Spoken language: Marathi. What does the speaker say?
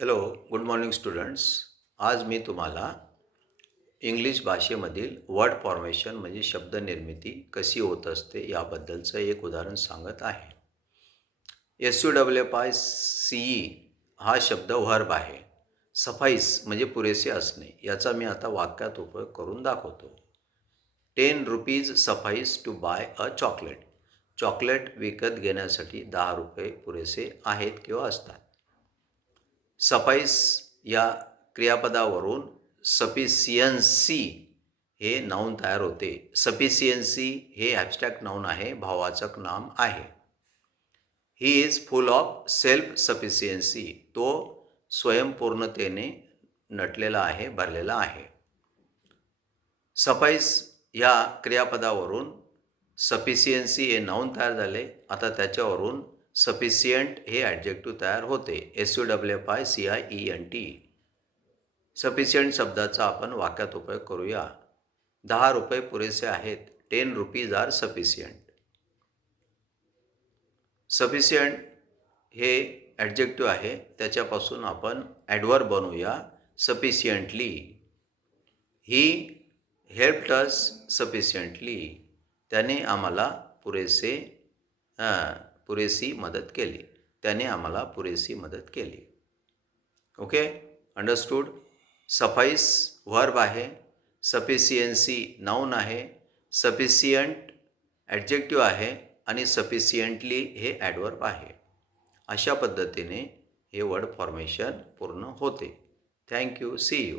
Hello, good morning students. आज मी तुम्हाला इंग्लिश भाषेमधील वर्ड फॉर्मेशन म्हणजे शब्द निर्मिती कशी होत असते याबद्दलचं एक उदाहरण सांगत आहे. SUFFICE हा शब्द व्हर्ब आहे. सफाईस म्हणजे पुरेसे असणे याचा मी आता वाक्यात उपयोग करून दाखवतो. 10 rupees suffice to buy a chocolate. Chocolate विकत घेण्यासाठी 10 रुपये पुरेसे आहेत किंवा असतात. सफाईस या क्रियापदावरून सफिशियन्सी हे नाऊन तयार होते. सफिशियन्सी हे ॲब्स्ट्रॅक्ट नाऊन आहे, भाववाचक नाम आहे. He is full of self sufficiency. तो स्वयंपूर्णतेने नटलेला आहे, भरलेला आहे. सफाईस या क्रियापदावरून सफिशियन्सी हे नाऊन तयार झाले. आता त्याच्यावरून सफिशियंट हे ॲडजेक्टिव्ह तयार होते. SUFFICIENT. सफिशियंट शब्दाचा आपण वाक्यात उपयोग करूया. 10 रुपये पुरेसे आहेत. 10 रुपीज आर सफिशियंट. सफिशियंट हे ॲडजेक्टिव्ह आहे, त्याच्यापासून आपण ॲडव्हर्ब बनवूया. Sufficiently. He helped us sufficiently. त्याने आम्हाला पुरेशी मदत केली. त्याने आम्हाला पुरेशी मदत केली. Okay, understood. सफाईस व्हर्ब आहे, सफिशियन्सी नाऊन आहे, सफिशियंट ॲडजेक्टिव्ह आहे आणि सफिशियंटली हे ॲडव्हर्ब आहे. अशा पद्धतीने हे वर्ड फॉर्मेशन पूर्ण होते. थँक्यू. See you.